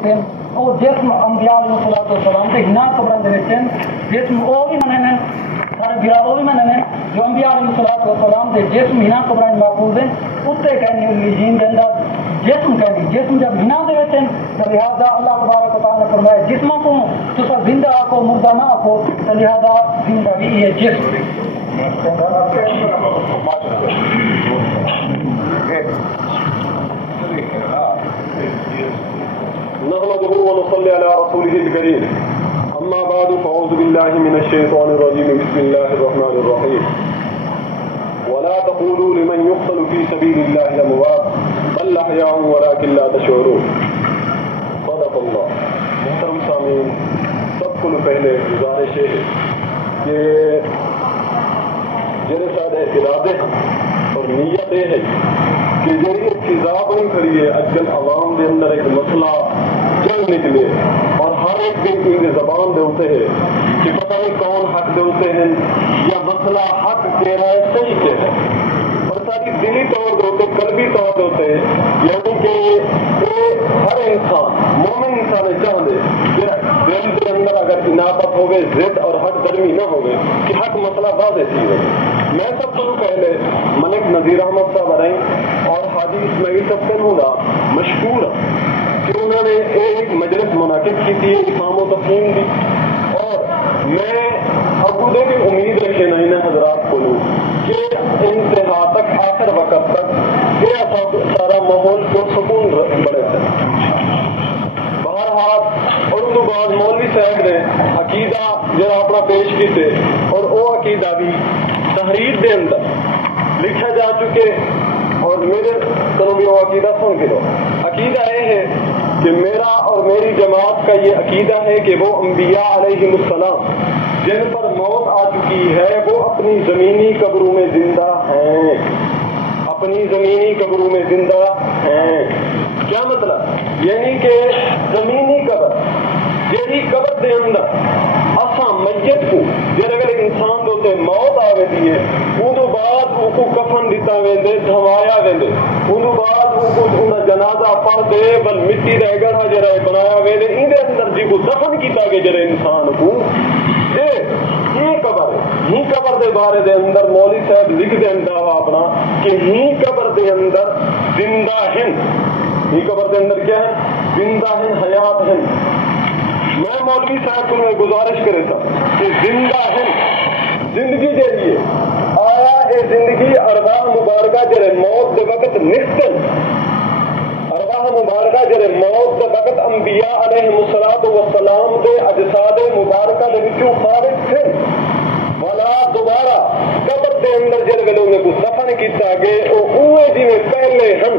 محفوظ ہیں اور جسم انبیاء علیہ السلام کے ہنا قبروں دے وچ جسم وہ بھی مننے سارے گرا وہ بھی مننے جو انبیاء علیہ السلام کے جسم ہنا قبروں محفوظ ہیں اتنے کہنی علیین دے اندر جسم کہنی جسم جب ہنا دے وچ تو لہذا اللہ تبارک و تعالی نے فرمایا جسموں کو تسا زندہ آکو مردہ نہ آکو تو لہذا زندہ بھی یہ جسم نحمده ونصلي على رسوله الكريم أما بعد فأعوذ بالله من الشيطان الرجيم بسم الله الرحمن الرحيم ولا تقولوا لمن يقتل في سبيل الله أموات بل أحياء ولكن لا تشعرون صدق الله. محترم سامعین، سب کو پہلے گزارش ہے کہ جڑے سارے ارادے اور نیت یہ ہے کہ جڑی فضا بنی کھڑی ہے اج کل عوام دے اندر ایک مسئلہ چل نکلے اور ہر ایک دن کی زبان دے ہوتے ہیں کہ پتہ نہیں کون حق دے ہوتے ہیں یا مسئلہ حق کہہ رہا ہے صحیح کہہ رہا ہے اور ساری دلی طور پہ ہوتے قلبی طور پہ ہوتے ہیں یعنی کہ ہر انسان مومن انسان چاہ دے کہ دل کے اندر اگر انابت ہوگئے ضد اور حق درمی نہ ہوگئے کہ حق مسئلہ واضح تھی ہوگی. میں سب کو پہلے ملک نذیر احمد صاحب رہی اور حاجی اسماعیل صاحب کا مشہور کہ انہوں نے ایک مجلس منعقد کی تھی افہام و تفہیم دی اور میں ابو دے کی امید رکھے نا انہیں حضرات کو کہ انتہا تک آخر وقت تک یہ سارا ماحول پرسکون بڑے تھے. بہرحال اور ان بعد مولوی صاحب نے عقیدہ جرا اپنا پیش کیتے اور وہ عقیدہ بھی تحریر دے اندر لکھا جا چکے اور میرے چلو بھی وہ عقیدہ سن کے دو. عقیدہ یہ ہے کہ میرا اور میری جماعت کا یہ عقیدہ ہے کہ وہ انبیاء علیہ السلام جن پر موت آ چکی ہے وہ اپنی زمینی قبروں میں زندہ ہیں. اپنی زمینی قبروں میں زندہ ہیں. کیا مطلب؟ یعنی کہ زمینی قبر یہی قبر دے اندر اساں میت کو جب اگر انسان دوتے موت آوے دیئے اندو بعد وہ کو کفن دیتا ویندے دھوایا ویندے اندو بعد وہ کو انہا جنازہ پڑھ دے بل مٹی رہ گڑھا جرائے بنایا ویندے اندے اندر جی کو دفن کیتا گے جرے انسان کو یہ قبر ہے. ہی قبر دے بارے دے اندر مولوی صاحب لکھ دے اندر اپنا کہ ہی قبر دے اندر زندہ ہیں. ہی قبر دے اندر کیا ہے؟ زندہ ہیں، حیات ہیں. میں مولوی صاحب کو میں گزارش کرے تھا کہ زندہ ہیں زندگی دے لیے آیا اے زندگی ارواح مبارکہ جرے موت دے وقت نکتن ارواح مبارکہ جرے موت دے وقت انبیاء علیہ السلام دے اجساد مبارکہ دے وچوں خارج تھے ولا دوبارہ قبر دے اندر جڑے ویلے انہیں کو دفن کیتا گئے اوے جویں پہلے ہن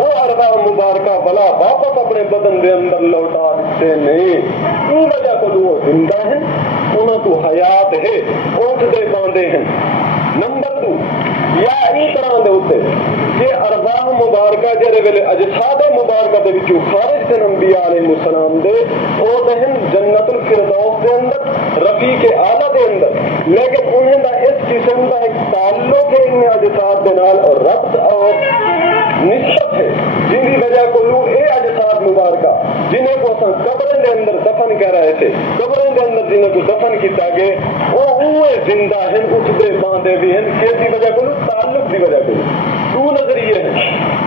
وہ ارواح مبارکہ بلا واپس اپنے بدن دے اندر لوٹا دیتے نہیں. ان وجہ کو وہ زندہ ہیں، انہوں کو حیات ہے، اونٹ دے باندھے ہیں. نمبر 2 یا اس طرح دے ہوتے کہ ارواح مبارکہ جڑے ویلے اجساد مبارکہ دے وچوں خارج تھے انبیاء علیہ السلام دے او دہن جنت الفردوس دے اندر رفیق اعلیٰ دے اندر لیکن انہیں دا اس قسم دا ایک تعلق ہے ان اجساد دے نال اور ربط اور نسبت ہے جن کی وجہ کو لوگ اے اجساد مبارکہ جنہیں کو قبریں دے اندر دفن کر رہے تھے قبریں دے اندر جنہیں کو دفن کیتا گئے وہ اوے زندہ ہیں اٹھتے باندھے بھی ہیں کیسی وجہ کو لوگ تعلق دی وجہ کو دو نظریے ہیں.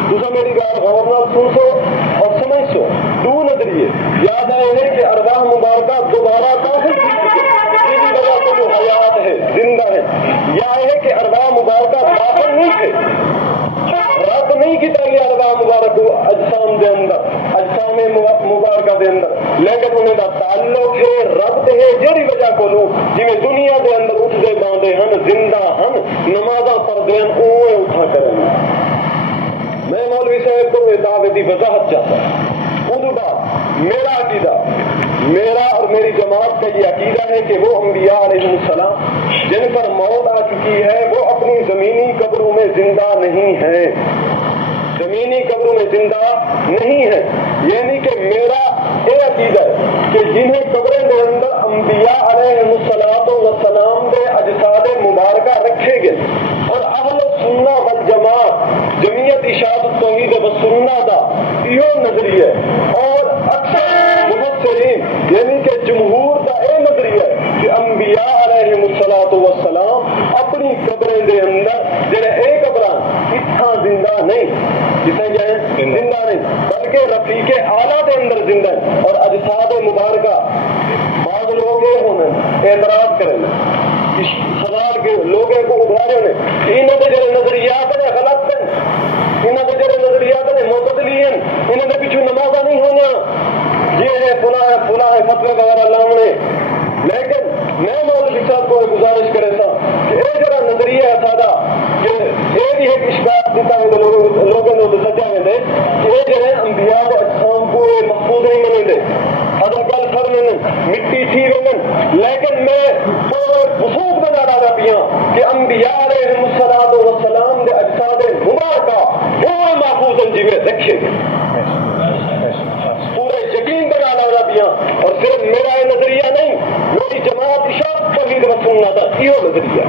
دوسرا میری بات غور نال سن سو اور سمجھ سو. دو نظریے یاد آئے ہیں کہ ارواح مبارکہ دوبارہ کافر کی وجہ کو لوگ حیات ہے زندہ ہے یا ہے کہ ارواح مبارکہ کافر نہیں تھے رد نہیں کیتا گیا ارواح مبارک اجسام دے اندر اجسام مبارکہ دے اندر لیکن انہیں دا تعلق ہے ربط ہے جڑی وجہ کو لوگ جویں دنیا دے اندر اٹھ دے باندھے ہن زندہ ہن نمازاں پڑھدے ہن اوے اٹھا کرن. میں مولوی صاحب کو یہ دعوت دی وضاحت چاہتا ہوں. اندو بعد میرا عقیدہ میرا اور میری جماعت کا یہ عقیدہ ہے کہ وہ انبیاء علیہ السلام جن پر موت آ چکی ہے وہ اپنی زمینی قبروں میں زندہ نہیں ہیں. زمینی قبروں میں زندہ نہیں ہے. یعنی کہ میرا یہ عقیدہ ہے کہ جنہیں قبریں دے اندر انبیاء علیہ السلام دے اجساد مبارکہ رکھے گئے اور اہل سنہ والجماعت جمعیت اشاعت التوحید و سنہ دا یہ نظریہ اور اکثر اعلیٰ کے اندر زندہ اور اجساد مبارکہ بعض لوگ یہ ہونے اعتراض کریں سوال کے لوگوں کو ابھارے ہونے انہوں نے جڑے نظریات نے غلط ہیں انہوں نے جڑے نظریات نے معتدلی ہیں انہوں نے پیچھے نمازہ نہیں ہونا یہ ہے فلاں ہے فتوے وغیرہ لاؤنے لیکن میں مولوی صاحب کو گزارش کرے تھا کہ یہ جڑا نظریہ ہے سادہ کہ یہ بھی ایک اشکار دیتا ہے لوگوں نے سچا میں دے کہ یہ جو ہے انبیاء کے اجسام کو محفوظ نہیں منے دے اگر کل سر میں مٹی تھی ومن لیکن میں خصوص بنا رہا پیا کہ انبیاء علیہ السلام دے اجساد مبارکہ وہ محفوظ ہیں جی میں رکھے گے پورے یقین بنا رہا پیا اور صرف میرا یہ نظریہ نہیں میری جماعت اشاعت توحید و سنت تھا یہ نظریہ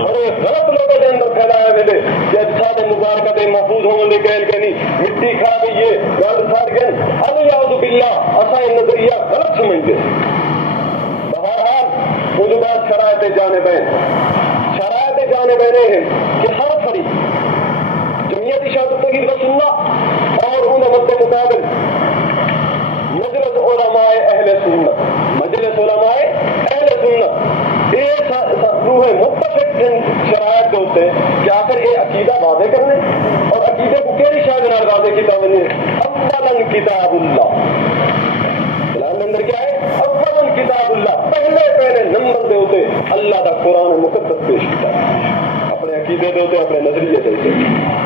اور یہ غلط لوگوں کے اندر پھیلایا ویلے کہ اجساد مبارکہ دے محفوظ ہونے کے نہیں مٹی کھا گئی ہے گل سار گئے الیاذ باللہ ایسا یہ نظریہ غلط سمجھتے بہرحال وجوبات شرائط جانب ہیں کہ ہر فریق جمعیت اشاعت توحید و سنت اور ان امت کے مطابق مجلس علماء اہل سنت یہ روح متفق شرائط کے ہوتے ہیں کہ آخر یہ عقیدہ واضح کرنے اور عقیدے کو کیڑی شاید واضح کتاب نے اولاً کتاب اللہ قرآن اندر کیا ہے اولاً کتاب اللہ پہلے نمبر دے ہوتے اللہ کا قرآن مقدس پیش کیا اپنے عقیدے دے ہوتے اپنے نظریے دے ہوتے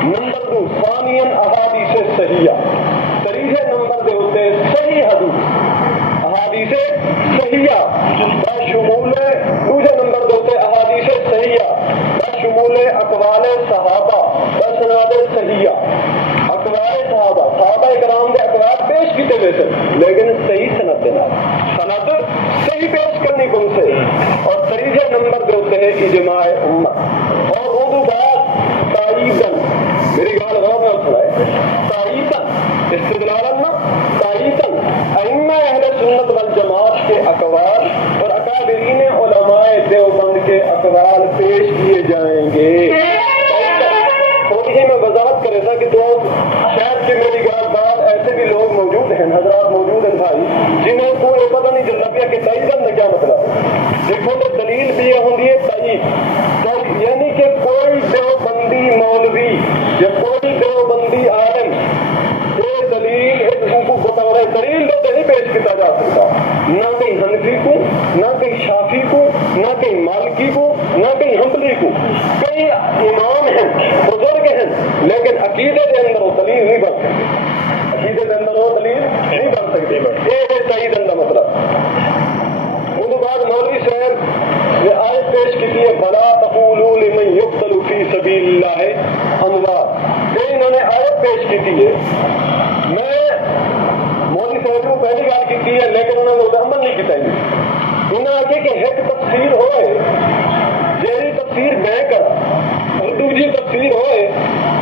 نمبر 2 ثانیاً احادیث صحیحہ تیسرے نمبر دے ہوتے صحیح حدیث احادیث صحیحہ بشمول دوسرے نمبر دے ہوتے احادیث صحیحہ بشمول اقوال صحابہ بسناد صحیحہ اقوال صحابہ کرام کے اقوال پیش کیتے ہوئے تھے لیکن صحیح سند دینا سند صحیح پیش کرنی کون سے اور تیسرے نمبر دے ہوتے ہیں اجماع امت اور اردو بات تائیدن میری گال غور میں اٹھ رہا ہے تائیدن استدلالن تائیدن ائمہ اہل سنت والجماعت کے اقوال اور اکابرین علماء دیوبند کے اقوال پیش کیے جائیں گے تھوڑی ہی میں وضاحت کرے تھا کہ تو شاید کہ میری بات ایسے بھی لوگ موجود ہیں حضرات موجود ہیں بھائی جنہیں کو یہ پتہ نہیں چلتا کہ تائیدن میں کیا مطلب ہے دیکھو تو دلیل بھی یہ ہوتی ہے تائید یعنی کہ کوئی دیوبندی مولوی یا کوئی دیوبندی عالم یہ دلیل کو بتا رہا ہے دلیل تو نہیں پیش کیا جا سکتا نہ کہیں حنفی کو نہ کہیں شافی کو نہ کہیں مالکی کو نہ کہیں حنبلی کو کئی امام ہیں بزرگ ہیں لیکن عقیدے کے اندر وہ دلیل نہیں بن سکتے عقیدے کے اندر وہ دلیل نہیں بن سکتی یہ ہے تائید کا مطلب ان کے بعد مولوی صاحب یہ آیت پیش کی ہے بلا تقولوا لمن يقتل في سبيل الله اموات انہوں نے آیت پیش کی ہے میں مولوی صاحب کو پہلی گل کی ہے لیکن انہوں نے عمل نہیں کیا انہوں نے آخیا کہ ایک تفسیر ہوئے جیڑی تفسیر میں کرا اور دوسری تفسیر ہوئے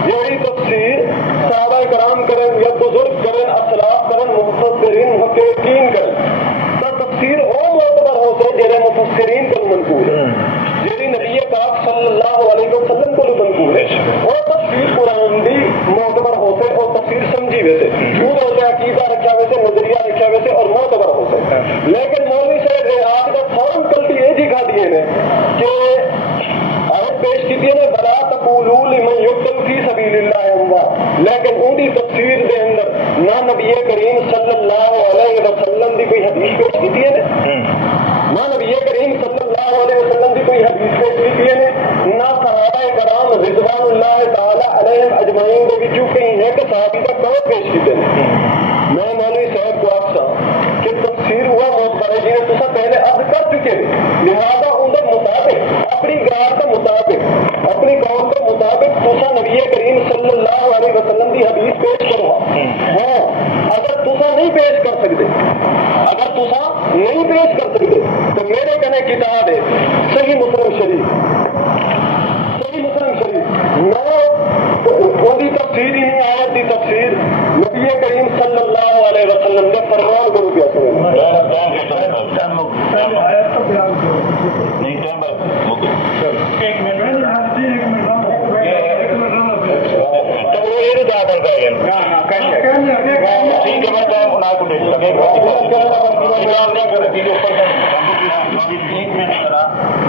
جیڑی تفسیر صحابہ کرام کرن یا بزرگ کرن اسلاف کرن مفسرین محققین کرن تو تفسیر او معتبر ہو سے جیڑے مفسرین کو منقول ہے جیڑی نبی پاک صلی اللہ علیہ وسلم کو منقول ہے اور تفسیر قرآن دی معتبر ہو سے اور تفسیر سمجھی ویسے وہ ہوتے عقیدہ رکھا ویسے نظریہ رکھا ویسے اور معتبر ہو سے لیکن مولوی صاحب نے آپ کا فوراً کلٹی یہ دکھا دیے نے کہ آیت پیش کی نے بلا تقولوا لمن يقتل في سبيل الله اموات لیکن ان کی تفسیر دے اندر نہ نبی کریم صلی اللہ علیہ وسلم دی کوئی حدیث پیش کی نے نہ نبی کریم صلی اللہ علیہ وسلم کی کوئی حدیث پیش کی نے نہ صحابہ کرام رضوان اللہ تعالی علیہم اجمعین دے وچوں کہیں ہے کہ صحابی کا قول پیش کیتے ہیں میں مولوی صاحب کو آخسا کہ تفسیر ہوا معتبر ہے جنہیں تسا پہلے عرض کر چکے لہذا ان کے مطابق اپنی گار کے مطابق اپنی قوم کے مطابق تسا نبی کریم صلی اللہ علیہ وسلم کی حدیث پیش کرو ہاں اگر تسا نہیں پیش کر سکتے تو میرے کہنے کتاب ہے صحیح مسلم شریف میں وہی تفسیر ہی نہیں آیت دی تفسیر نبی کریم صلی اللہ علیہ وسلم نے فرمان کو کیا سمجھ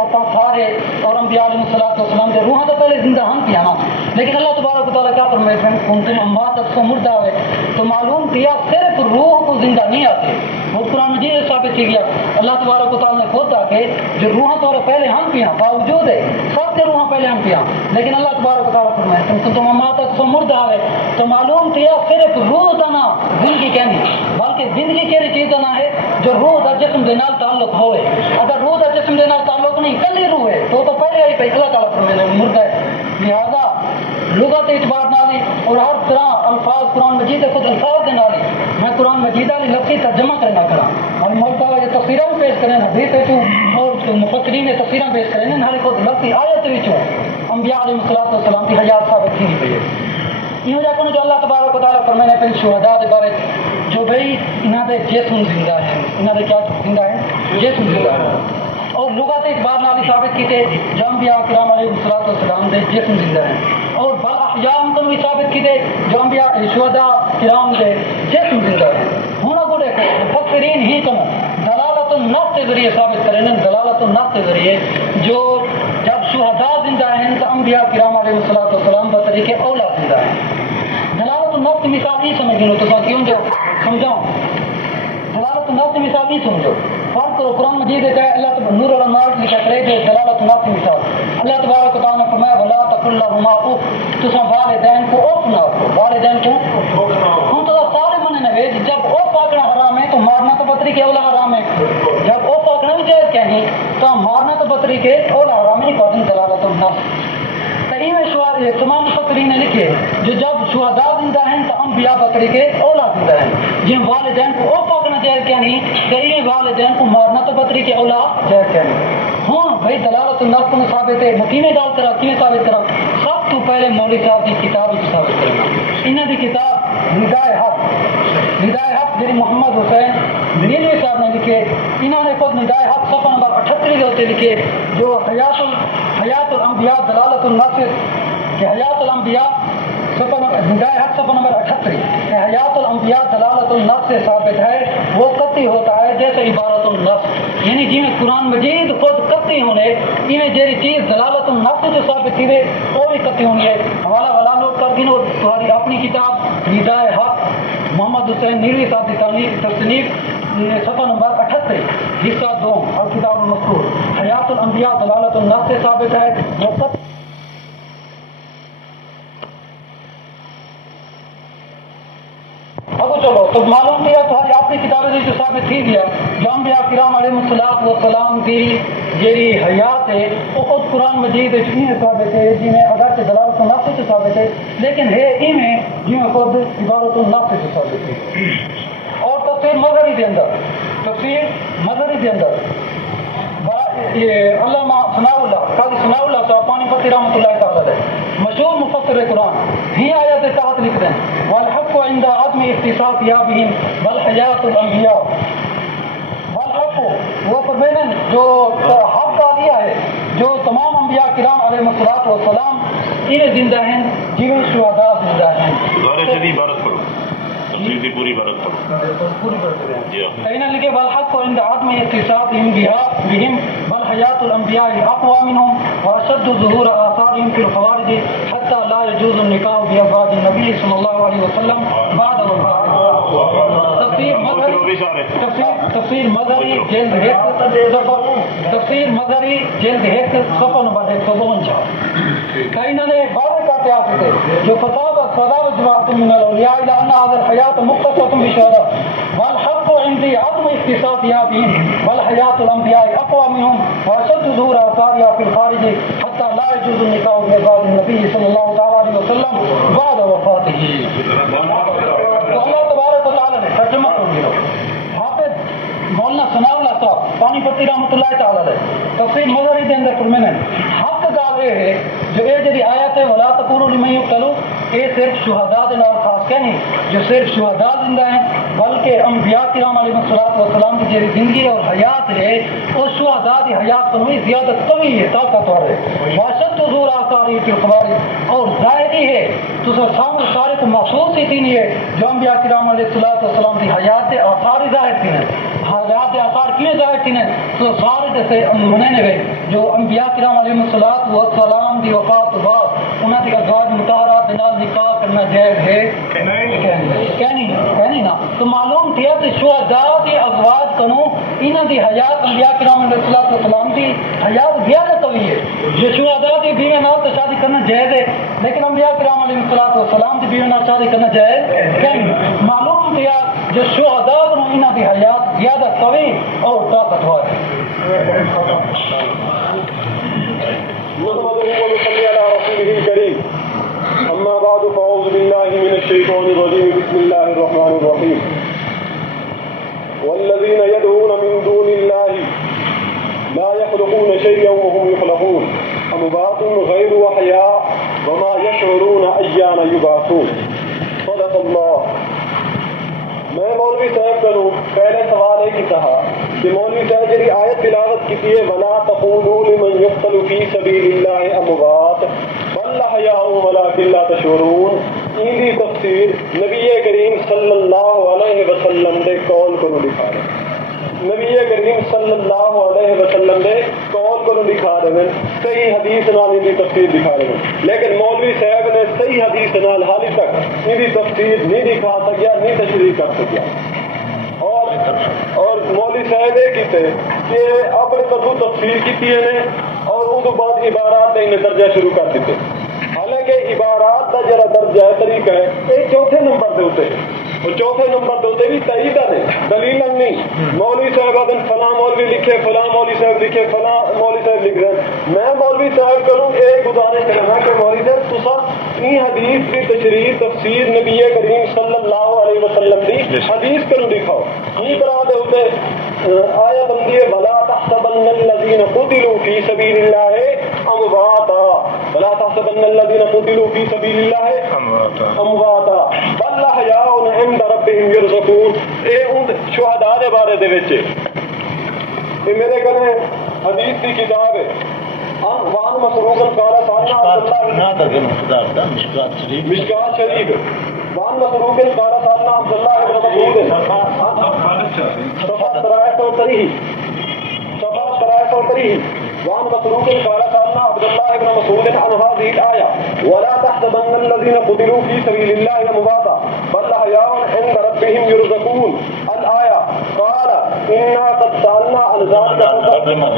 اپنا سارے اور انبیاء علیہ السلام کے روحاں تو پہلے زندہ ہم کیا نا، لیکن اللہ تبارک و تعالیٰ کیا فرماتے ہیں تم اموات کو مردہ ہوئے تو معلوم کیا صرف روح کو زندہ نہیں آتے، وہ قرآن مجید ثابت کی گیا اللہ تبارک و تعالیٰ نے خود کہا کہ جو روحاں تو پہلے ہم کیا باوجود ہے سب کے روحاں پہلے ہم کیا، لیکن اللہ تبارک و تعالیٰ فرماتے ہیں تم اموات کو مردہ ہوئے تو معلوم کیا صرف روح کا نا زندگی کہنی، بلکہ زندگی کیڑی چیز نہ ہے جو روح کا جسم کے نال تعلق ہوئے، اگر روح کا جسم کے نال تعلق نہیں کلی روح ہے تو پہلے ہی پہ اللہ تعالیٰ فرماتے ہیں مردہ ہے، لہذا لغت اعتبار نالی اور ہر طرح الفاظ قرآن مجید کے خود الفاظ کے نالی میں قرآن مجید والی لفظی ترجمہ کرنا کرا اور ملکہ یہ تفسیریں بھی پیش کریں حدیث اور مفسرین تفسیریں پیش کریں ہر خود لفظی آیت انبیاء علیہ السلام کی حیات ثابت کی پی ہے یہ جا کر جو اللہ تبارک و تعالیٰ فرمانے پہ شہداء کے بارے جو بھائی انہوں نے جسم زندہ ہے، انہوں نے کیا زندہ ہے جسم زندہ ہے، اور لغت اعتبار نال ثابت کیتے جو انبیاء کرام علیہ السلام دے جسم زندہ ہیں، اور بل احیاء ہم بھی ثابت کیتے جو انبیاء شہداء کرام دے جسم زندہ ہیں۔ ہن کو دیکھو مفسرین ہی کم دلالت النص کے ذریعے ثابت کریں دلالت النص کے ذریعے جو جب شہداء زندہ ہیں تو انبیاء کرام علیہ السلام بطریقے اولا زندہ ہیں۔ دلالت النص کی مثال ہی سمجھ لو تو کیوں جو سمجھاؤں دلالت النص کی مثال ہی سمجھو فرق کرو قرآن مجید ہے اللہ نور الانوار لکھا کرے جو دلالت النص کی مثال اللہ تبارک و تعالیٰ نے فرمایا ولا تقل لهما اف تو والدین کو اف نہ کرو والدین کو ہم تو سارے من نے جب اف آکنا حرام ہے تو مارنا تو بطری کے اولا حرام ہے، جب اف آکنا بھی جائز کہیں تو مارنا تو بطری کے اولا حرام ہے قادم دلالت النص تمام مفسرین نے لکھے جو جب شہداء زندہ ہیں تو انبیاء بطری کے اولا زندہ ہیں جن والدین کو او پاکنا جائز کیا نہیں کئی والدین کو مارنا تو بطری کے اولا جائز کیا نہیں۔ ہاں بھائی دلالت النص کو ثابت ہے مکینے ڈال کر کیوں ثابت کرا سب تو پہلے مولوی صاحب کی کتاب ہی ثابت کرنا انہوں کی کتاب ندائے حق جی محمد حسین نیلوی صاحب نے لکھے انہوں نے خود ندائے حق صفحہ نمبر 38 کے ہوتے لکھے جو حیات الانبیاء دلالت النص کہ حیات الانبیاء ندائے حق صفحہ نمبر 38 کہ حیات الانبیاء دلالت النص سے ثابت ہے وہ قطعی ہوتا ہے جیسے عبارت النص یعنی جی میں قرآن مجید خود قطعی ہونے انہیں جیری چیز دلالت النص جو ثابت تھی وہ بھی قطعی ہونی ہے حوالہ والا نوٹ کر دیں اور تمہاری اپنی کتاب ندائے حق محمد حسین نیلوی صاحب کی تصنیف صفحہ نمبر 38 حصہ 2 اور کتاب المذکور حیات الانبیاء دلالت النص سے ثابت ہے وہ قطعی اب چلو تو معلوم کیا تمہاری اپنی کتابیں جو ثابت تھی گیا جو انبیاء کرام علیہ السلام کی جیری حیات ہے وہ خود قرآن مجید ثابت ہے جی میں اگر دلالت النص سے ثابت ہے لیکن ہے ای میں جی میں خود عبارت النص سے ثابت ہے۔ اور تفسیر مظہری کے اندر علامہ ثناء اللہ قاضی ثناء اللہ صاحب پانی پتی رحمۃ اللہ تعالی مشہور مفسر قرآن ہی آیات تحت لکھ رہے ہیں والحق عند عدم اختصاص بهم بل حیات الانبیاء والحق وہ فرمائیں جو حق کا لیا ہے جو تمام انبیاء کرام علیہ السلام انہیں زندہ ہیں جیویں شہداء زندہ ہیں پوری بارت پڑھو کہیں لکھے والحق عند عدم اختصاصهم بهم بل حیات الانبیاء اقوى منهم واشد ظهور آثارهم في الخوارج حتى لا يجوز النکاح بأزواج النبی صلی اللہ علیہ وسلم بعد وفاته۔ تفسیر مظہری جلد 1 صفحہ نمبر 152 کہیں نے بارے کہتے آتے تھے جو فساد جماعت من الاولیاء الى ان هذا الحیات مختصة بشهداء والحق عندي عدم اختصاص بهم والحیات الانبیاء اقوى منهم واشد ظهور آثارها في الخارج حتى لا يجوز النکاح بأزواج النبی صلی اللہ تعالی علیہ وسلم بعد وفاته۔ تو اللہ تبارک و تعالی نے ترجمہ کر دیا حافظ مولانا ثناء اللہ صاحب پانی پتی رحمۃ اللہ تعالی علیہ تفسیر مظہری کے اندر فرمانے حق گال یہ ہے جو یہ جی آیت ہے ولا تقولوا لمن يقتل یہ صرف شہداء دے نال خاص واقعہ نہیں جو صرف شہداء زندہ ہیں بلکہ انبیاء کرام علیہ السلام کی جو زندگی اور حیات ہے اور شہداء کی حیات پر بھی زیادہ طویل ہے طاقتور ہے واشد حضور آثاری کی خباری اور ظاہری ہے تو سامنے سارے کو محسوس ہی تین ہے جو انبیاء کرام علیہ السلام کی حیات آثار ظاہر تھی حیات آثار کیوں ظاہر تھی تو سارے جیسے مننے گئے جو انبیاء کرام علیہ السلام کی وفات کے بعد انہوں نے ازواج مطہرات بنا نکاح کرنا جائز ہے کہنی نا تو معلوم تھیا کہ شہداء کی ازواج کنو انہوں کی حیات انبیاء کرام علیہ السلام کی حیات زیادہ طویل ہے جو شہداء کی بیوی نال تو شادی کرنا جائز ہے لیکن انبیاء کرام علیہ السلام کی بیوی نال شادی کرنا جائز کہیں معلوم تھیا جو شہداء کنو انہوں کی حیات زیادہ طویل اور طاقتور ہے أما بعد فأعوذ بالله من الشيطان الرجيم بسم الله الرحمن الرحيم والذين يدعون من دون الله لا يخلقون شيئا وهم يخلقون أموات غير أحياء وما يشعرون أيان يبعثون صدق الله. میں مولوی صاحب کروں پہلے سوال ایک ہی کہا کہ مولوی صاحب جی آیت تلاوت کی ہے ولا تقولوا لمن يقتل في سبيل الله اموات بل احياء ولكن لا تشعرون ان کی تفسیر نبی کریم صلی اللہ علیہ وسلم دے قول کو لکھا ہے نبی کریم صلی اللہ علیہ وسلم دے قول کو لکھا رہے ہیں صحیح حدیث نال ان کی تفسیر دکھا رہے ہیں لیکن مولوی صاحب نے صحیح حدیث نال حالی تک ان کی تفسیر نہیں دکھا سکیا نہیں تشریح کر سکیا اور مولوی صاحب یہ کیتے کہ اپنے کدو تفسیر کی نے اور اس بعد عبارات نے درجہ شروع کر دیتے حالانکہ عبارات کا جڑا درجہ ہے طریقہ ہے یہ چوتھے نمبر دے ہوتے اور چوتھے نمبر دے بھی تحریدہ نے دلیل نہیں مولوی صاحب آدن فلاں مولوی لکھے فلاں مولوی صاحب لکھے فلاں مولوی صاحب لکھ رہے میں مولوی صاحب کروں ایک گزارش کرنا کہ مولوی صاحب تسا این حدیث کی تشریح تفسیر نبی کریم صلی اللہ علیہ وسلم کی حدیث کروں دکھاؤ یہ برا دے ہوتے آیا بندی ولا تحسبن الذين قتلوا في سبيل الله امواتا ولا تحسبن الذين قتلوا في سبيل الله امواتا بل احياء عند ربهم يرزقون اے ان شہداء دے بارے دے وچ اے میرے کنے حدیث کی کتاب ہے وان مسروق قال سارنا مشکات شریف وان مسروق قال سارنا عبد الله بن مسعود وان مسروق قال سارنا عبد الله بن مسعود عن هذه الآية ولا تحسبن الذين قتلوا في سبيل الله امواتا بل احياء عند ربهم يرزقون الآية قال إنا قد سألنا عن ذلك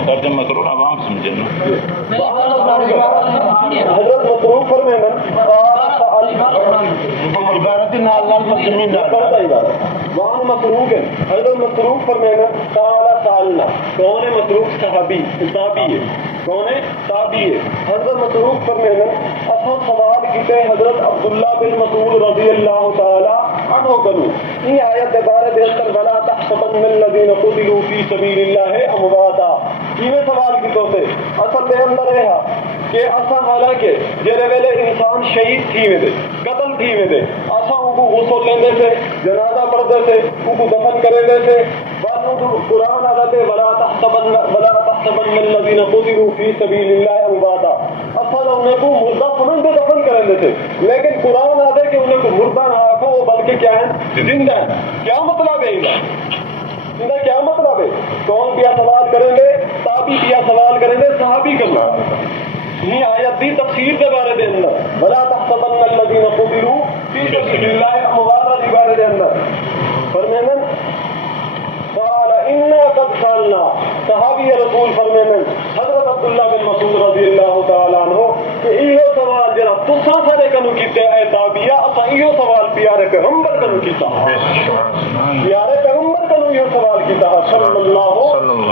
ترجمہ کرو عوام سمجھنا حضرت مسروق فرمانا وان مسروق حضرت مسروق فرمانا قال سألنا کون ہے مسروق صحابی تابعی ہے کون ہے تابعی ہے حضرت مسروق فرمانا اصل سوال کیتے حضرت عبداللہ بن مسعود رضی اللہ تعالی عنہ کرو یہ آیت کے بارے میں اندر ولا تحسبن الذين قتلوا في سبيل الله امواتا یہ سوال کیتے تھے اصل دے اندر ہے کہ اساں حالانکہ جڑے ویلے انسان شہید تھی وے قتل تھی وے اساں ان کو غسل لیندے تھے جنازہ پڑھتے تھے ان کو دفن کرتے تھے بعد قرآن آتے ولا تحسبن الذين قتلوا في سبيل الله امواتا اصل انہیں کو مردہ سمجھتے دفن کرتے تھے لیکن قرآن آتے کہ انہیں کو مردہ نہ آکھو بلکہ کیا ہے زندہ ہے کیا مطلب ہے ان کا کیا مطلب ہے کون کیا سوال کریں گے تابعی کیا سوال کریں گے صحابی کرنا یہ آیت دی تفسیر کے بارے دے اندر ولا تحسبن الذين قتلوا في سبيل الله امواتا دی بارے دے اندر فرمایا قال انا قد سالنا صحابی رسول فرمایا حضرت عبداللہ بن مسعود رضی اللہ تعالی عنہ کہ یہ سوال جنا تساں سارے کنو کیتے اے تابعیہ اساں یہ سوال پیارے پیغمبر کنو کیتا پیارے پیغمبر کنو یہ سوال کیتا صلی اللہ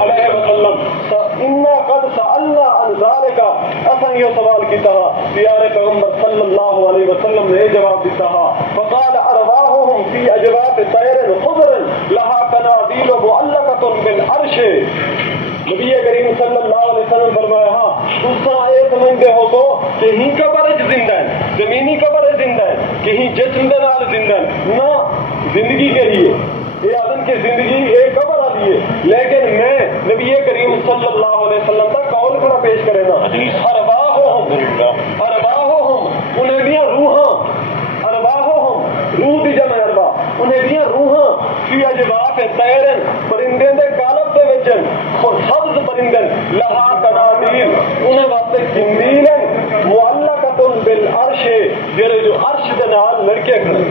علیہ وسلم انا قد سالنا عن ذلك اساں یہ سوال کیتا پیارے پیغمبر صلی اللہ علیہ وسلم نے جواب دیتا فقال ارواحهم في اجواف طير خضر لها قناديل معلقة بالعرش نبی کریم صلی اللہ علیہ وسلم فرمایا ہاں تساں یہ سمجھتے ہو تو کہ ہی قبر زندہ ہے زمینی قبر زندہ ہے کہ ہی جسم دے نال زندہ نہ زندگی کے لیے یہ آدم کی زندگی ایک قبر آ لیے لیکن میں نبی کریم صلی اللہ علیہ وسلم کا قول کھڑا پیش کرے نا ارواحہم انہیں بھی روحاں ارواحہم روح دی جمع ارواح انہیں بھی روحاں فی اجواف طیرن پرندے دے قالب دے وچن اور سبز پرندن لہا قنادیل انہیں واسطے قندیلن معلقۃ بالعرش جڑے جو عرش دے نال لڑکے کھڑے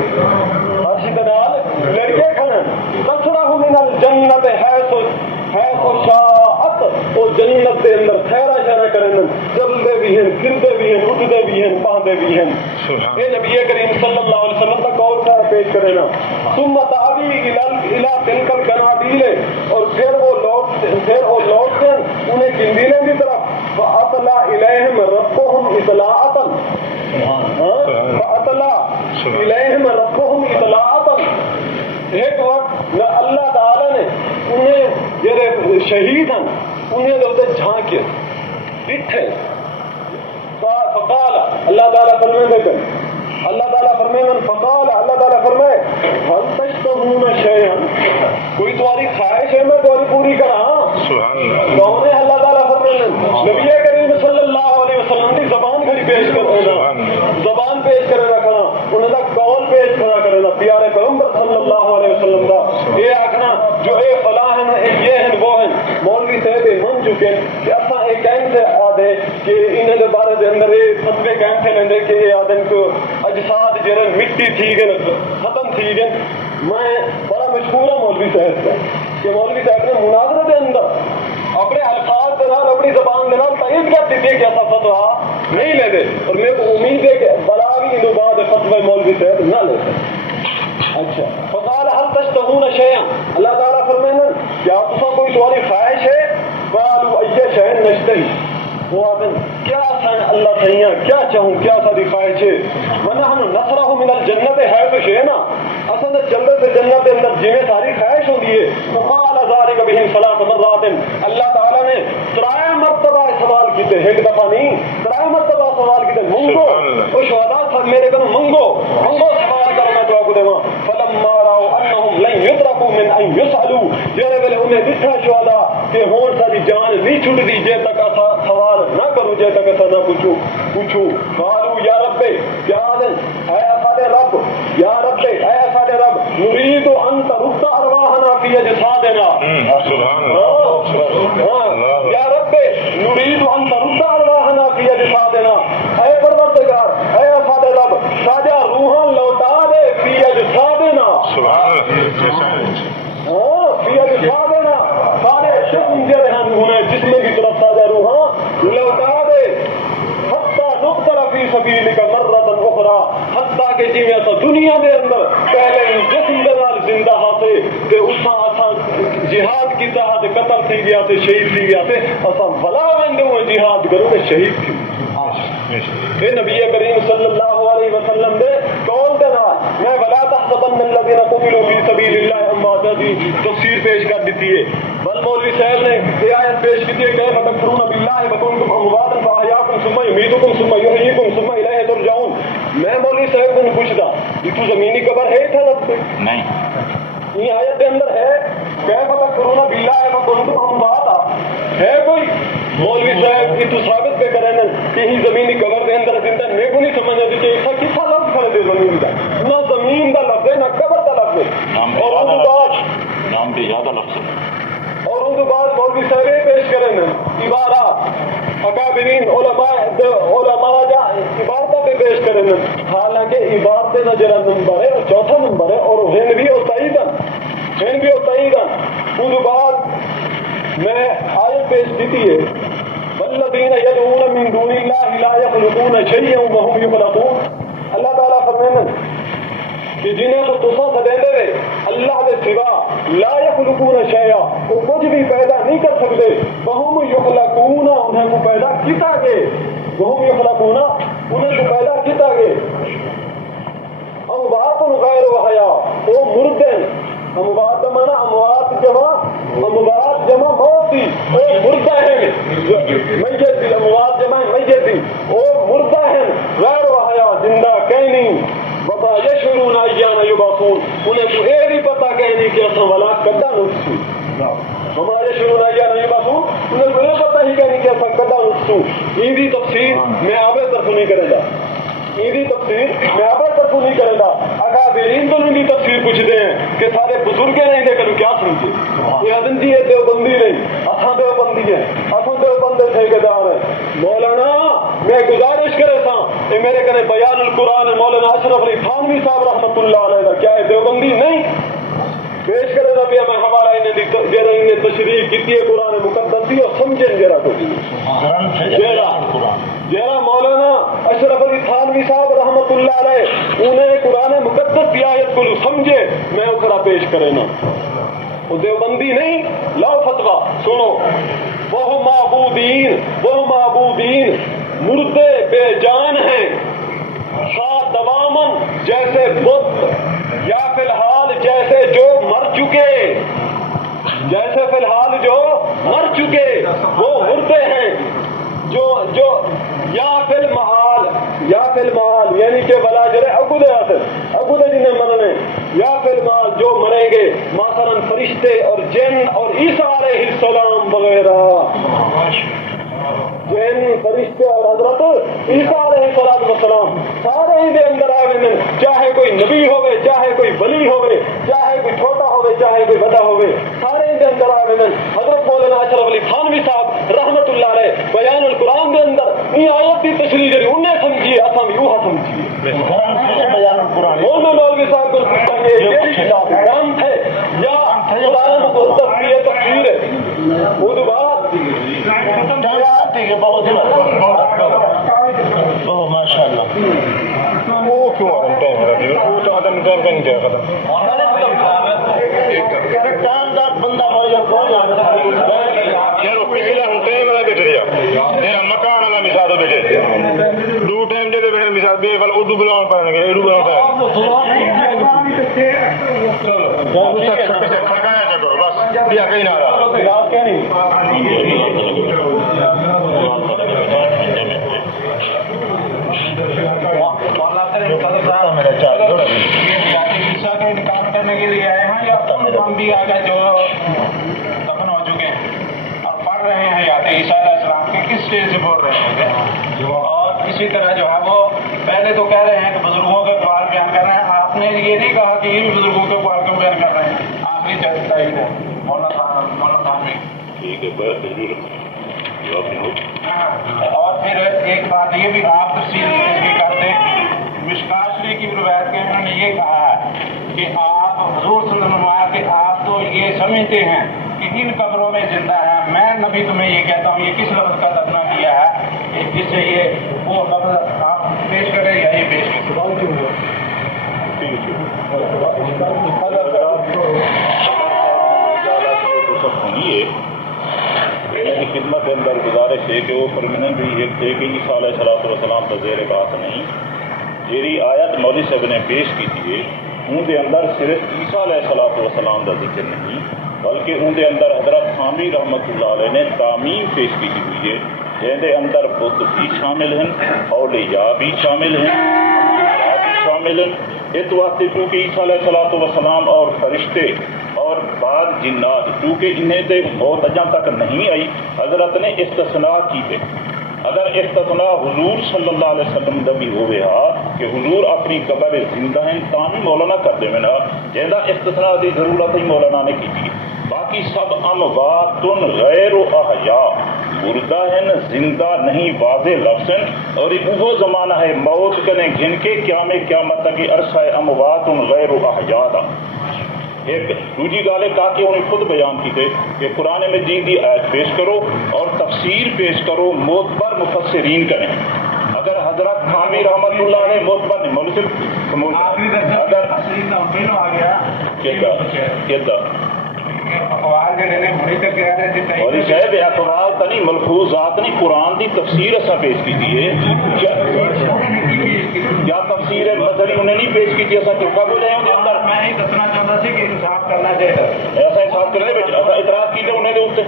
عرش دے نال لڑکے کھڑے تسرح من الجنت حیث شاءت اور جنت دے اندر خیرہ شرع کرن چلدے بھی ہیں پھردے بھی ہیں اٹھدے بھی ہیں پاندے بھی ہیں اے نبی کریم صلی اللہ علیہ وسلم کا قول کا پیش کرے نا ثم تعوی الی تلک القنادیل اور پھر وہ لوٹتے انہیں قندیلیں کی طرف فاطلع الیہم ربہم اطلاعۃ ایک وقت اللہ تعالی نے انہیں جڑے شہید ہیں انہیں جھانکے ڈٹھے فقال اللہ تعالیٰ فرمائے اللہ تعالیٰ فرمائے فقال اللہ تعالیٰ فرمائے هل تشتهون شيئا کوئی تمہاری خواہش ہے میں تمہاری پوری کرا کون ہے اللہ تعالیٰ فرمائے نبی کریم صلی اللہ علیہ وسلم کی زبان کھڑی پیش کر زبان پیش کرے گا کھڑا انہیں کا قول پیش کھڑا کرے گا پیارے پیغمبر صلی اللہ علیہ وسلم کا یہ آخنا جو اے فلاں ہیں یہ ہیں وہ ہیں مولوی صاحب من چکے کہ اصا ایک کہن سے آدھے کہ انہیں دے بارے دے اندر یہ فتوے کہن سے لیندے کہ یہ آدھن کو اجساد جرن مٹی تھی گئے ختم تھی گئے میں بڑا مشہور ہوں مولوی صاحب سے کہ مولوی صاحب نے مناظرے دے اندر اپنے الفاظ کے نال اپنی زبان کے نال تائید کر دیتے کہ ایسا فتوا نہیں لے دے اور میرے کو امید ہے کہ بلاوی انہوں بعد فتوے مولوی صاحب نہ لے دے اچھا فقال هل تشتهون شيئا اللہ تعالیٰ فرمائے کیا تسا کوئی تمہاری خواہش ہے قالوا ای شيء نشتهي وہ آدم کیا اللہ سیاں کیا چاہوں کیا ساری خواہش ہے ونحن نصرہ من الجنت ہے تو شینا اصل چلتے سے جنت کے اندر جویں ساری خواہش ہوتی ہے فقال ذلك بهم ثلاث مرات اللہ تعالیٰ نے 3 مرتبہ سوال کیتے ایک دفعہ نہیں 3 مرتبہ سوال کیتے منگو او شہداء میرے کو منگو سوال کرو میں دعا کو دیواں فلما راوا انهم لن يتركوا من ان يسالوا جڑے ویلے انہیں دکھا شہداء کہ ہون ساری جان نہیں چھٹدی جے تک اسا سوال نہ کرو جے تک اسا نہ پوچھو قالوا یا رب کیا اے سارے رب یا رب اے سارے رب نريد ان ترد ارواحنا في اجسادنا سبحان اللہ یا رب نريد ان ترد ارواحنا في اجسادنا اے پروردگار اے سارے رب ساجا روحاں لوٹا دے في اجسادنا سبحان اللہ في اجسادنا سارے جسم جڑے ہیں انہیں جسم کی طرف ساجا روحاں لوٹا دے حتی نقتل فی سبیلک مرۃ اخرى حتی کہ جی میں دنیا دے اندر پہلے جسم دے نال زندہ ہاتے کہ اسا جہاد کی تحت قتل تھی گیا تے شہید تھی گیا تے اسا بلا وندے جہاد کرو تے شہید تھی اے نبی کریم صلی اللہ علیہ وسلم دے قول دے نال میں ولا تحسبن الذين قتلوا في سبيل الله امواتا دی تفسیر پیش کر دیتی ہے بل مولوی صاحب نے یہ آیت پیش کی ہے کہ تکفرون بالله وکنتم امواتا فاحیاکم ثم یمیتکم ثم یحییکم ثم الیہ ترجعون میں مولوی صاحب نے پوچھتا یہ تو زمینی قبر ہے تھا نہیں یہ آیت کے اندر ہے کیف تکفرون بالله وکنتم امواتا ہے کوئی مولوی صاحب یہ تو ثابت پہ کریں کہ ہی زمینی قبر کے اندر زندہ میں کو نہیں سمجھا کہ ایسا کسا لفظ کھڑے دے زمین کا نہ زمین کا لفظ ہے نہ قبر کا لفظ ہے اور ان کے بعد نام پہ زیادہ لفظ ہے اور ان کے بعد مولوی صاحب پیش کریں عبارات اکابرین علماء جا عبارتوں پہ پیش کریں حالانکہ عبارتیں نہ جرا نمبر ہے چوتھا نمبر ہے اور ہین بھی اور تائیدن ان کے بعد میں آیت پیش کی ہے والذین یدعون من دون اللہ لا یخلقون شیئا وهم یخلقون اللہ تعالیٰ فرمائے کہ جنہیں تو تسا سدے دے اللہ کے سوا لا یخلقون شیئا وہ کچھ بھی پیدا نہیں کر سکتے وهم یخلقون انہیں کو پیدا کیتا گے وهم یخلقون انہیں کو پیدا کیتا گے اموات غیر وحیا وہ مردے اموات مانا اموات جمع موتی وہ مردہ ہیں میتی اموات جمع میتی وہ مردہ ہیں غیر وحیا زندہ کہیں نہیں بتا یشعرون انہیں کو یہ نہیں پتا کہیں کہ اصل والا کدا نسو ہمارے شروع نہ یا نہیں باسو انہیں کو یہ پتا ہی کہیں کہ اصل کدا نسو ایدی تفسیر میں آبے طرف نہیں کرے گا ایدی تفسیر میں آبے طرف نہیں کرے گا اکابرین تو نہیں تفسیر پوچھتے ہیں کہ سارے بزرگ نہیں دے کر کیا سمجھے یہ حسن جی ہے دیوبندی نہیں اصل دیوبندی ہے اصل دیوبندے ٹھیکیدار ہے مولانا میں گزارش کرے تھا کہ میرے کنے بیان القرآن مولانا اشرف علی تھانوی صاحب رحمۃ اللہ علیہ کا کیا ہے دیوبندی نہیں پیش کرے تھا بھی ہمیں حوالہ انہیں تشریح کی ہے قرآن مقدسی اور سمجھیں جرا کو جرا مولانا اشرف علی تھانوی صاحب رحمۃ اللہ علیہ انہیں قرآن مقدس کی آیت کو سمجھے میں اکھڑا پیش کرے نا وہ دیوبندی نہیں لاؤ فتویٰ سنو وہ معبودین مردے بے جان ہیں ساتھ دوامن جیسے بت یا فی الحال جیسے جو مر چکے جیسے فی الحال جو مر چکے وہ مردے ہیں جو یا فی المحال یعنی کہ بلا جرے اگودے جنہیں مرنے یا فی المحال جو مریں گے مثلاً فرشتے اور جن اور عیسیٰ علیہ السلام وغیرہ جن فرشتے اور حضرت عیسیٰ علیہ السلام سارے ہی دے اندر آئے چاہے کوئی نبی ہوئے چاہے کوئی ولی ہوئے چاہے کوئی چھوٹا ہوئے چاہے کوئی بڑا ہوئے سارے ہی دے اندر آئے حضرت مولانا اشرف علی تھانوی صاحب رحمۃ اللہ علیہ بیان القرآن کے اندر یہ آیت کی تشریح کری انہیں سمجھیے اصل بھی وہ سمجھیے مولوی صاحب کو کام ہے یا قرآن مقدس کی یہ تفسیر ہے وہ بعد ماشاء اللہ وہ کیوں وہ تو آدم کر نہیں دیا بندہ پچھلے ہوں ٹائم والا بیٹھ رہا میرا مکان والا مثال بیٹھے دو ٹائم دے بیٹھے مثال بے والا اردو بلاؤ پڑیں گے اردو بلاؤ کھڑکایا کرو بس بیا کہیں نہ رہا کا انکار کرنے کے لیے آئے ہیں یا ہم بھی آگے جو دفن ہو چکے ہیں اور پڑھ رہے ہیں یاد عیسیٰ علیہ السلام کے کس اسٹیج سے بول رہے ہیں اور اسی طرح جو ہے وہ پہلے تو کہہ رہے ہیں کہ بزرگوں کے اقوال بیان کر رہے ہیں آپ نے یہ نہیں کہا کہ یہ بھی بزرگوں کے اقوال کیوں بیان کر رہے ہیں آخری چرچا ہی ہے مولانا صاحب ٹھیک ہے اور پھر ایک بات یہ بھی آپ تفصیل بھی کر دیں مشکات شریف کی روایت کے انہوں نے یہ کہا ہے کہ آپ حضور صلی اللہ علیہ وسلم کہ آپ تو یہ سمجھتے ہیں کہ ان قبروں میں زندہ ہے میں نبی تمہیں یہ کہتا ہوں یہ کس لفظ کا ترجمہ کیا ہے جس سے یہ وہ لفظ آپ پیش کریں یا یہ پیش کریں میری خدمت کے اندر گزارش ہے کہ وہ پرمننٹ بھی ایک تھے کہ عیسیٰ علیہ السلام تو زیر بات نہیں جیری آیت مولوی صاحب نے پیش کی تھی ان کے اندر صرف عیسیٰ علیہ السلام کا ذکر نہیں بلکہ ان کے اندر حضرت تھانوی رحمۃ اللہ علیہ نے تعمیم پیش کی ہوئی ہے جن کے اندر بت بھی شامل ہیں اولیاء بھی شامل ہیں شامل ہیں اس واسطے کیونکہ عیسیٰ علیہ السلام اور فرشتے اور بعض جنات کیونکہ انہیں سے بہت اجاں تک نہیں آئی حضرت نے استثناء کی ہے اگر استثناء حضور صلی اللہ علیہ وسلم کا بھی ہوئے کہ حضور اپنی قبر زندہ ہیں تاہم مولانا کر دے میں جہاں استثناء کی ضرورت ہی مولانا نے کی تھی باقی سب اموات غیر احیاء مردہ ہیں زندہ نہیں واضح لفظ ہیں اور وہ زمانہ ہے موت کریں گھن کے قیامت تک عرصہ اموات غیر احیاء دا ایک دوسری گال ہے تاکہ انہیں خود بیان کی تھے کہ قرآن مجید کی آیت پیش کرو اور تفسیر پیش کرو معتبر مفسرین کریں اگر حضرت تھانوی رحمۃ اللہ نے معتبر نہیں مولوی اگر مولوی صاحب اقوال تو نہیں ملفوظات نہیں قرآن کی تفسیر ایسا پیش کی تھی کیا تفسیر مذہبی انہیں نہیں پیش کی تھی ایسا چوکا بولے ہیں اندر میں ہی دسنا چاہتا سی کہ انصاف کرنا چاہیے ایسا انصاف کرنے اعتراض کیتے انہیں دے اتنے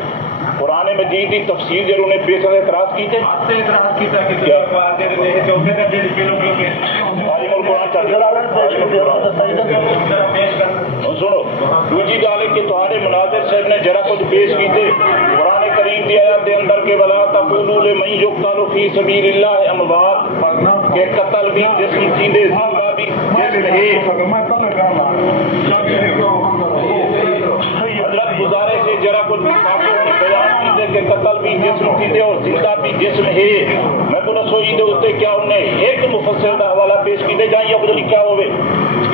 قرآن مجید کی تفسیر جب انہیں پیش اعتراض کیتے اعتراض کیتا کہ قرآن سنو دوجی گل ہے کہ تھوڑے مناظر صاحب نے جرا کچھ پیش کیتے قرآن کریم کی آیات کے اندر کے بلا تقولوا لمن یقتل فی سبیل اللہ اموات کہ قتل بھی جسم چیندے زندہ بھی جسم ہے حضرت گزارے سے جرا کچھ بیان کیتے کہ قتل بھی جسم چیندے اور زندہ بھی جسم ہے میں کو سوئی دے اتنے کیا انہیں ایک مفسر کا حوالہ پیش کیتے جائیں یا بدل کیا ہوئے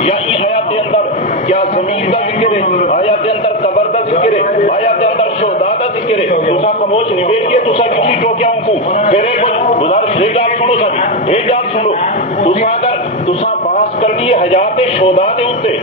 یا یہ آیات کے اندر کیا زمین کا ذکر ہے آیات کے اندر قبر کا ذکر ہے آیات کے اندر شہداء کا ذکر ہے تسا خاموش نہیں بیٹھیے تسا کسی ٹوکیا ہوں کو پھر ایک گزارش ایک گل سنو سر ایک گل سنو تسا اگر تسا بحث کرنی ہے حیات شہداء دے اوتے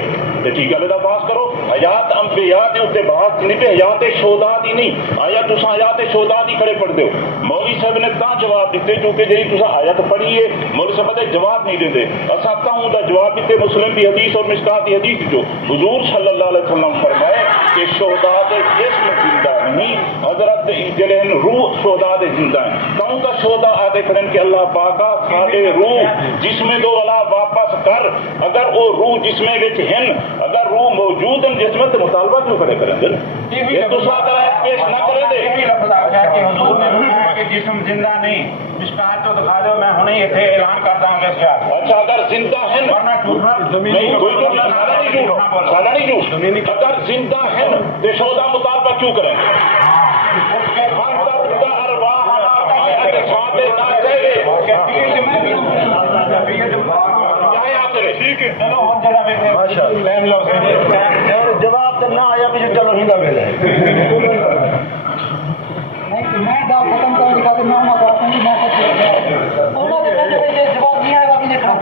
تے ٹھیک ہے دا بحث کرو حیات انبیاء دے اوتے بحث نہیں پہ حیات شہداء دی نہیں آیا تسا حیات شہداء دی کھڑے پڑھ دیو مولوی صاحب نے تا جواب دیتے کیونکہ جی تسا آیت پڑھی ہے مولوی صاحب نے جواب نہیں دیتے اسا کہوں دا جواب دیتے مسلم کی حدیث اور مشکات کی حدیث جو حضور صلی اللہ علیہ وسلم فرمائے کہ شہداء دے جسم زندہ نہیں حضرت جلہن روح شہداء دے زندہ ہیں کہوں کا شہداء آدھے کریں کہ اللہ پاکا سارے روح جسم دو اللہ واپس کر اگر وہ روح جسم وچ ہیں اگر روح موجود ہیں جسم تو مطالبہ کیوں کرے کریں گے یہ تو اگر پیش نہ کرے دے کہ حضور نے فرمایا کہ جسم زندہ نہیں مشکات تو دکھا دو میں ہنے ایتھے اعلان کرتا ہوں اس کا اچھا اگر زندہ ہیں ورنہ جھوٹنا نہیں کوئی تو سادہ نہیں جھوٹ اگر زندہ ہیں تو شہداء مطالبہ کیوں کریں جواب تو نہ آیا بھی چلو ہی لگے میں بات ختم کر دکھا کہ میں بات نہیں میں انہوں نے کہا کہ جواب نہیں آئے گا بھی نہیں کھا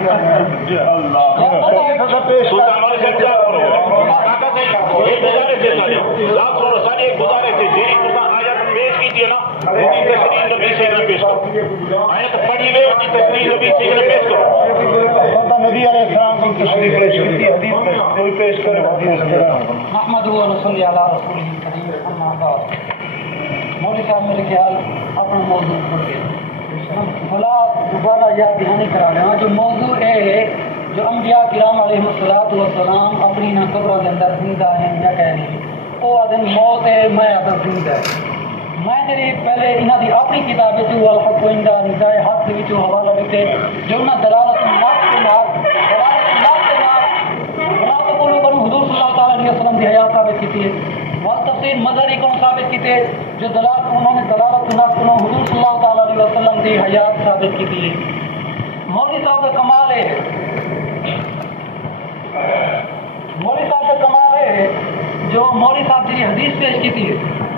محمد صلی اللہ رسول مولوی صاحب میرے خیال اپنا موضوع پڑھ کے بلا دوبارہ یاد دہانی کرا رہا جو موضوع ہے جو انبیاء کرام علیہ السلام اپنی نہ قبروں کے اندر زندہ ہیں یا کہہ رہی وہ دن موت ہے میں اگر زندہ ہے میں جی پہلے انہوں کی اپنی کتاب جو الحق وندہ نظائے ہاتھ کے حوالہ دیتے جو انہیں دلالت نفس کے نال حضور صلی اللہ تعالیٰ علیہ وسلم کی حیات ثابت کی ہے تفسیر مظہری کون ثابت کیتے جو دلالت انہوں نے دلالت نفس کو حضور صلی اللہ تعالیٰ علیہ وسلم کی حیات ثابت کی ہے مولوی صاحب کا کمال ہے مولوی صاحب کا کمال ہے جو مولوی صاحب کی حدیث پیش کی تھی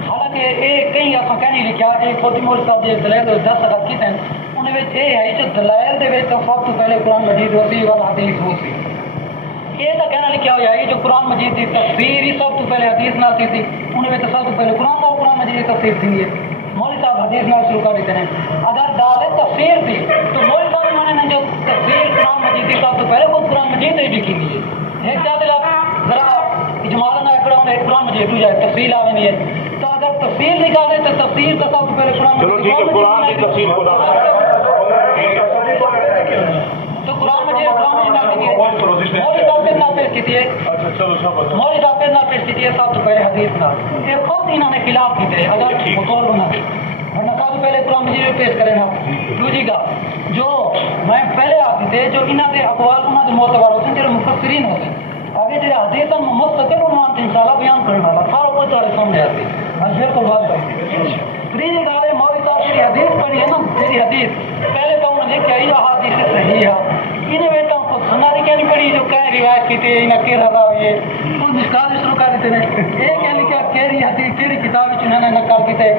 حالانکہ ایک کئی ایسا کہنے لکھا ایک خودی مولوی صاحب جو دلائل 10 رکھ کی ہیں انہیں یہ ہے جو دلائل دے تو سب تو پہلے قرآن مجید ہوتی والا حدیث ہوتی یہ تو کہنا لکھا ہوا ہے جو قرآن مجید کی تفسیر ہی سب تو پہلے حدیث نہ آتی تھی انہیں تو سب تو پہلے قرآن مجید کی تفسیر تھی مولوی صاحب حدیث نہ شروع کر دیتے ہیں اگر دعوے تفسیر تھی تو مولوی صاحب نے جو تفسیر قرآن مجید کی سب تو پہلے وہ قرآن مجید نے لکھی دی ہے ایک جاتے ذرا اجمالا نہ قرآن مجید ہو جائے تفصیل آئے نہیں ہے تو اگر تفصیل نکالے تو تفسیر تو سب تو پہلے قرآن مجید تو قرآن مجید مولوی صاحب نہ پیش کی سب تو پہلے حدیث نہ یہ خود انہوں نے خلاف کی تھے اگر مقول بنا ورنہ سب پہلے قرآن مجید پیش کرے نا دوسری کا جو میں پہلے آتی تھے جو انہوں کے اقوال انہوں کے معتبر ہوتے ہیں جو مفسرین ہوتے ہیں آگے جو حدیث مستقل عنوان انشاءاللہ بیان کرنے والا سارا کچھ تمہارے سامنے آتی میں بالکل بات کرتی تیسری گال ہے مولوی صاحب کی حدیث پڑھی ہے نا تیری حدیث پہلے تو انہوں نے کیا یہ حدیث صحیح ہے انہیں بیٹا کو سنا نہیں کہنی پڑی جو کہیں روایت کی تھی انہیں کہہ رہا ہوئی ہے کچھ نشکال شروع کر دیتے ہیں یہ کہنے کیا کہہ حدیث کہڑی کتاب انہوں نے نقل کی تھے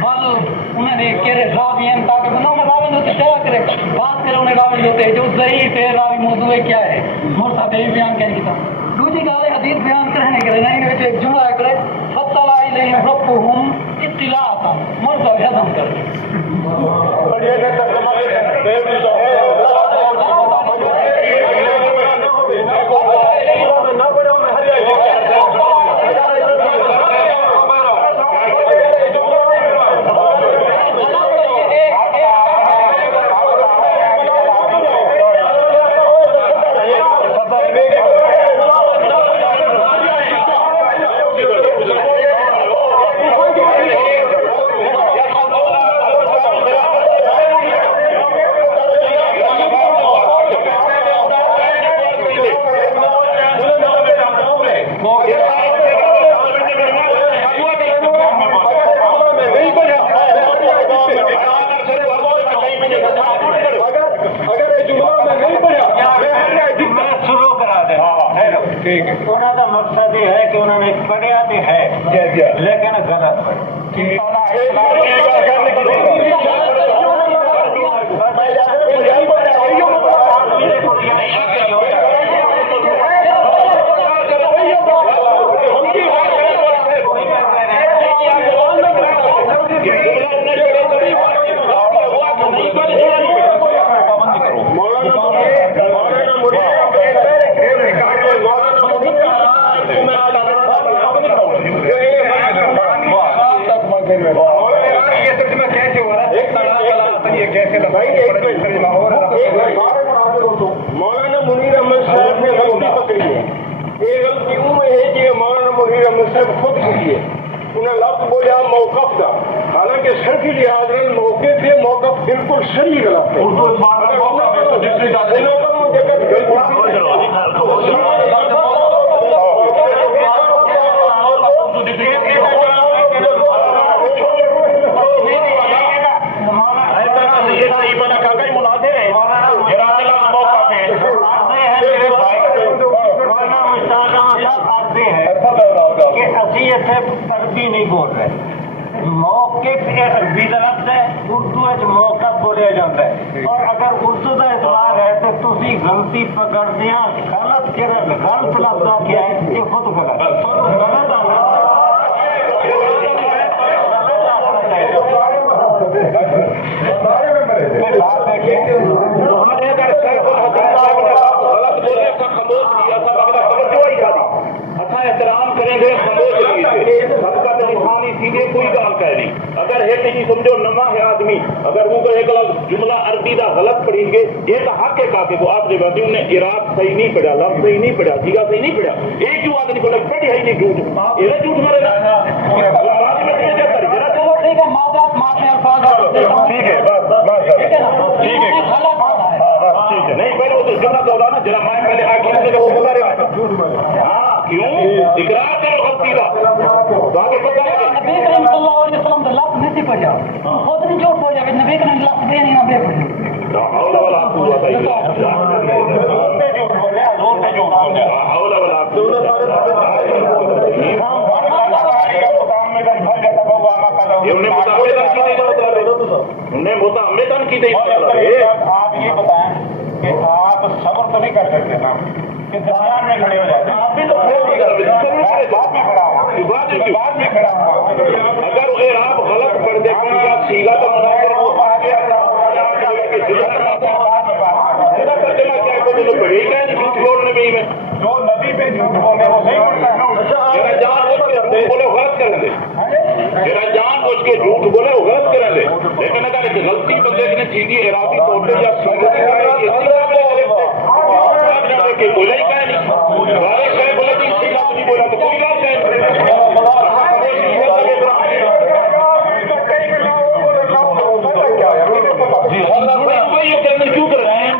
بعض انہوں نے کہہ راوی ہیں تاکہ بندہ انہیں راوی ہوتے کیا کرے بات کرے انہیں راوی ہوتے جو ضعیف ہے راوی موضوع کیا ہے مول صاحب یہ بیان کہنے کی تھا دوسری گال حدیث بیان کرنے کے لیے ایک جملہ کرے فَطَّلَعَ إِلَيْهِمْ رَبُّهُمْ اطلاعًا مول صاحب ہضم کر انہوں کا مقصد یہ ہے کہ انہوں نے پڑھیا بھی ہے لیکن غلط مولانا منیر احمد صاحب نے غلطی پکڑی ہے. یہ غلطی میں ہے کہ مولانا منیر احمد صاحب خود کی ہے. انہیں لفظ بولا موقف کا، حالانکہ شرعی لحاظ سے موقع سے موقف بالکل صحیح غلط عربی نہیں بول رہے، موقف عربی لفظ ہے، اردو موقف بولیا جاتا ہے. اور اگر اردو کا اعتبار ہے تو تھی غلطی پکڑ دیا غلط غلط لفظ کیا ہے یہ خود غلط احترام کریں گے سیدھے کوئی گال کہہ نہیں. اگر ایک نہیں سمجھو نما ہے آدمی، اگر وہ ایک جملہ عربی کا غلط پڑھی گے یہ تو حق ہے کافی کو آپ نے بات انہیں عراق صحیح نہیں پڑھا، لفظ صحیح نہیں پڑھا، جگہ صحیح نہیں پڑھا. ایک جو آدمی کو پڑھی ہے نہیں جھوٹ یہ جھوٹ مرے گا. ٹھیک ہے نہیں پہلے وہ تو جملہ تو ہوگا نا جرا میں پہلے آگے وہ بتا رہے ہاں کیوں اقرار کرو غلطی کا تو آگے پتا ہے نبی کریم صلی اللہ علیہ وسلم کا لفظ نہیں پڑھا خود نہیں جھوٹ بول جائے نبی کریم لفظ دے نہیں نہ پڑھا حول ولا قوت الا انہیں متعمدن کی نہیں. آپ یہ بتائیں کہ آپ صبر تو نہیں کر سکتے نا کہ درمیان میں کھڑے ہو جاتے ہیں. آپ بھی تو بعد میں کھڑا ہوا اگر آپ غلط کر دیں سیگا تو جو نبی پہ جھوٹ بولے وہ صحیح بولے غلط کریں گے میرا جان بوجھ کے جھوٹ بولے وہ غلط کریں گے. لیکن اگر ایک غلطی بندے نے سیدھی ارادی طور پہ یا بولا ہی کہ نہیں بولا کہ اسی بات نہیں بولا تو کوئی بات نہیں. کیوں کر رہے ہیں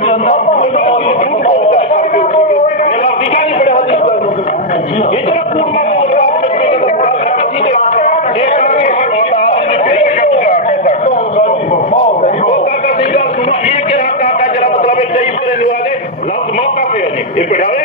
لفظ موقع پہ یہ پڑھاوے